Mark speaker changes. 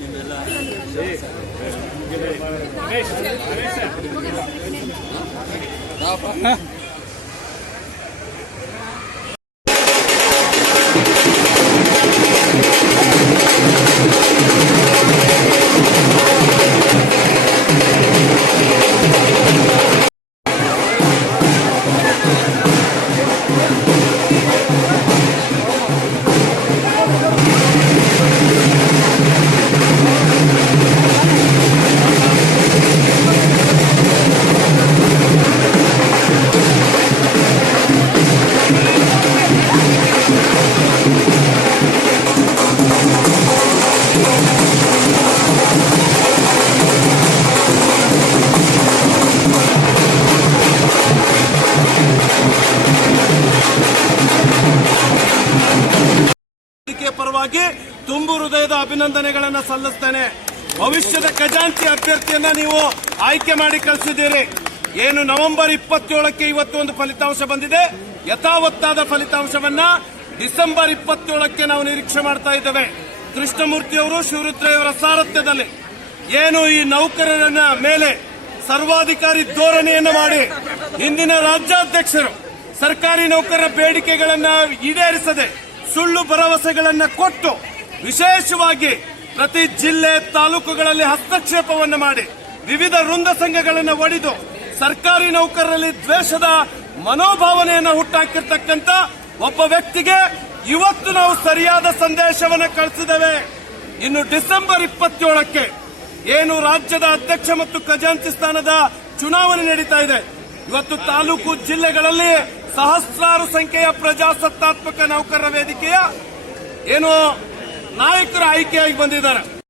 Speaker 1: ನಿಮ್ಮೆಲ್ಲ ಪರವಾಗಿ ತುಂಬು ಹೃದಯದ ಅಭಿನಂದನೆಗಳನ್ನು ಸಲ್ಲಿಸ್ತೇನೆ. ಭವಿಷ್ಯದ ಖಜಾಂಚಿ ಅಭ್ಯರ್ಥಿಯನ್ನ ನೀವು ಆಯ್ಕೆ ಮಾಡಿ ಕಳಿಸಿದ್ದೀರಿ. ಏನು ನವೆಂಬರ್ ಇಪ್ಪತ್ತೇಳಕ್ಕೆ ಇವತ್ತು ಒಂದು ಫಲಿತಾಂಶ ಬಂದಿದೆ. ಯಥಾವತ್ತಾದ ಫಲಿತಾಂಶವನ್ನ ಡಿಸೆಂಬರ್ ಇಪ್ಪತ್ತೇಳಕ್ಕೆ ನಾವು ನಿರೀಕ್ಷೆ ಮಾಡ್ತಾ ಇದ್ದೇವೆ. ಕೃಷ್ಣಮೂರ್ತಿ ಅವರು ಶಿವರುದ್ರಯವರ ಸಾರಥ್ಯದಲ್ಲಿ ಏನು ಈ ನೌಕರರನ್ನ ಮೇಲೆ ಸರ್ವಾಧಿಕಾರಿ ಧೋರಣೆಯನ್ನು ಮಾಡಿ ಹಿಂದಿನ ರಾಜ್ಯಾಧ್ಯಕ್ಷರು ಸರ್ಕಾರಿ ನೌಕರರ ಬೇಡಿಕೆಗಳನ್ನು ಈಡೇರಿಸದೆ ಸುಳ್ಳು ಭರವಸೆಗಳನ್ನು ಕೊಟ್ಟು ವಿಶೇಷವಾಗಿ ಪ್ರತಿ ಜಿಲ್ಲೆ ತಾಲೂಕುಗಳಲ್ಲಿ ಹಸ್ತಕ್ಷೇಪವನ್ನು ಮಾಡಿ ವಿವಿಧ ವೃಂದ ಸಂಘಗಳನ್ನು ಒಡೆದು ಸರ್ಕಾರಿ ನೌಕರರಲ್ಲಿ ದ್ವೇಷದ ಮನೋಭಾವನೆಯನ್ನು ಹುಟ್ಟಾಕಿರ್ತಕ್ಕಂಥ ಒಬ್ಬ ವ್ಯಕ್ತಿಗೆ ಇವತ್ತು ನಾವು ಸರಿಯಾದ ಸಂದೇಶವನ್ನು ಕಳಿಸಿದ್ದೇವೆ. ಇನ್ನು ಡಿಸೆಂಬರ್ ಇಪ್ಪತ್ತೇಳಕ್ಕೆ ಏನು ರಾಜ್ಯದ ಅಧ್ಯಕ್ಷ ಮತ್ತು ಖಜಾಂಚಿ ಸ್ಥಾನದ ಚುನಾವಣೆ ನಡೀತಾ ಇದೆ. ಇವತ್ತು ತಾಲೂಕು ಜಿಲ್ಲೆಗಳಲ್ಲಿ ಸಹಸ್ರಾರು ಸಂಖ್ಯೆಯ ಪ್ರಜಾಸತ್ತಾತ್ಮಕ ನೌಕರರ ವೇದಿಕೆಯ ಏನು ನಾಯಕರು ಆಯ್ಕೆಯಾಗಿ ಬಂದಿದ್ದಾರೆ.